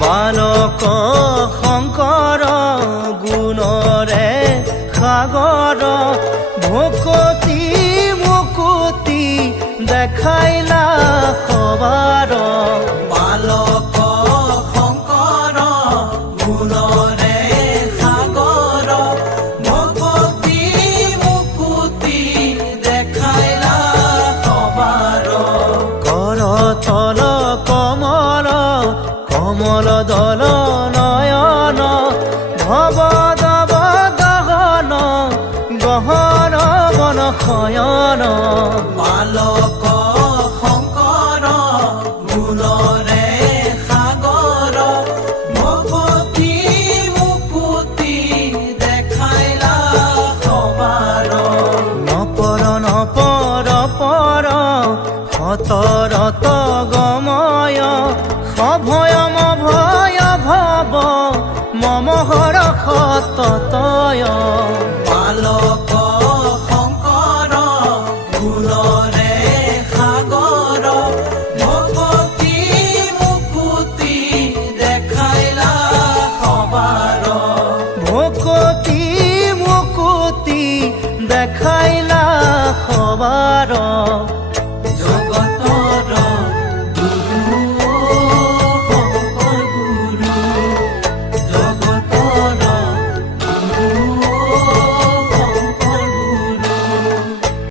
বালক শংকৰ গুণৰে সাগৰ ভকতি মুকুতি দেখাইলা সবাৰ বালক শংকৰ গুণৰে সাগৰ ভকতি মুকুতি দেখাইলা সবাৰ কৰতল কমল কমল দল নয়ন ভৱ দৱ গহন গহন বন শয়ন বালক শংকৰ গুণৰে সাগৰ ভকতি মুকুতি দেখাইলা সবাৰ নপৰ নপৰ পৰ সতৰত গময় সভয়ম ভয় ভৱ মম হৰ সততয় বালক